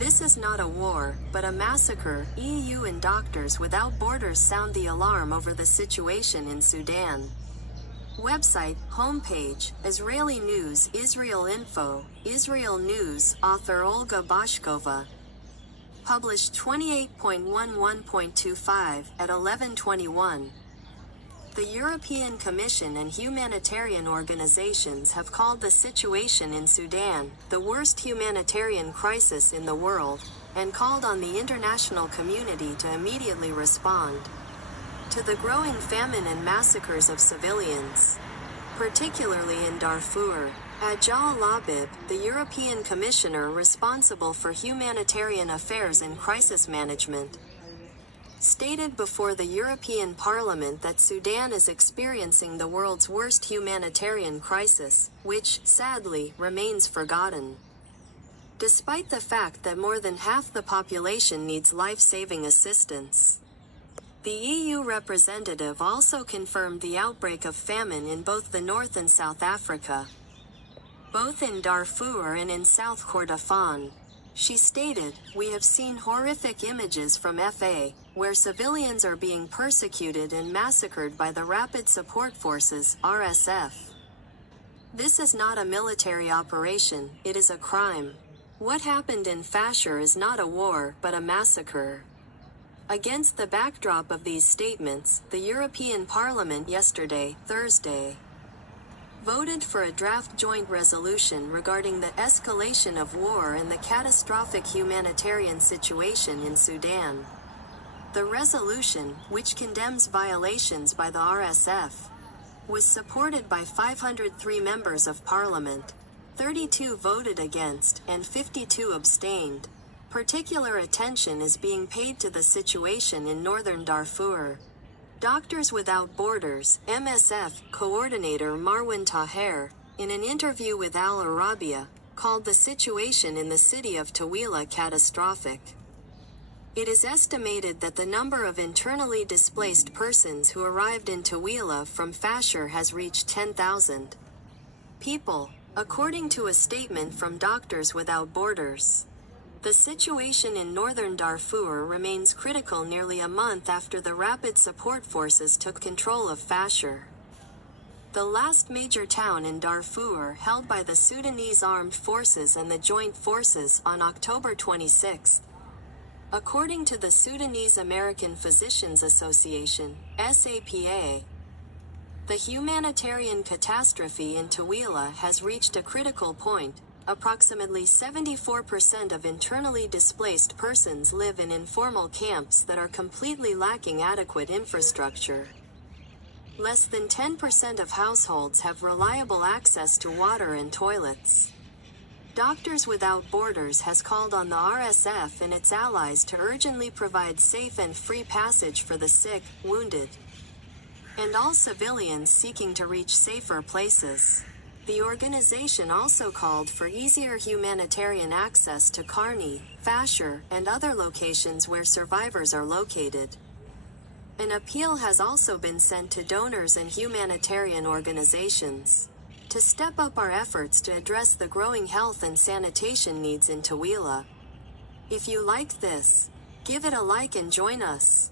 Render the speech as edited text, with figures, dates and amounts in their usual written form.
This is not a war, but a massacre. EU and Doctors Without Borders sound the alarm over the situation in Sudan. Website, homepage, Israeli News, Israel Info, Israel News, author Olga Bashkova. Published 28.11.25 at 11:21. The European Commission and humanitarian organizations have called the situation in Sudan the worst humanitarian crisis in the world, and called on the international community to immediately respond to the growing famine and massacres of civilians, particularly in Darfur. Hadja Lahbib, the European Commissioner responsible for humanitarian affairs and crisis management, stated before the European Parliament that Sudan is experiencing the world's worst humanitarian crisis, which, sadly, remains forgotten. Despite the fact that more than half the population needs life-saving assistance. The EU representative also confirmed the outbreak of famine in both the North and South Africa, both in Darfur and in South Kordofan. She stated, "We have seen horrific images from FA, where civilians are being persecuted and massacred by the Rapid Support Forces, RSF. This is not a military operation, it is a crime. What happened in Fasher is not a war, but a massacre." Against the backdrop of these statements, the European Parliament yesterday, Thursday, voted for a draft joint resolution regarding the escalation of war and the catastrophic humanitarian situation in Sudan. The resolution, which condemns violations by the RSF, was supported by 503 members of parliament. 32 voted against, and 52 abstained. Particular attention is being paid to the situation in northern Darfur. Doctors Without Borders, MSF, coordinator Marwan Taher, in an interview with Al Arabiya, called the situation in the city of Tawila catastrophic. It is estimated that the number of internally displaced persons who arrived in Tawila from Fasher has reached 10,000 people, according to a statement from Doctors Without Borders. The situation in northern Darfur remains critical nearly a month after the Rapid Support Forces took control of Fasher, the last major town in Darfur held by the Sudanese Armed Forces and the Joint Forces, on October 26. According to the Sudanese American Physicians Association, SAPA, the humanitarian catastrophe in Tawila has reached a critical point. Approximately 74% of internally displaced persons live in informal camps that are completely lacking adequate infrastructure. Less than 10% of households have reliable access to water and toilets. Doctors Without Borders has called on the RSF and its allies to urgently provide safe and free passage for the sick, wounded, and all civilians seeking to reach safer places. The organization also called for easier humanitarian access to Karni, Fasher, and other locations where survivors are located. An appeal has also been sent to donors and humanitarian organizations to step up our efforts to address the growing health and sanitation needs in Tawila. If you liked this, give it a like and join us.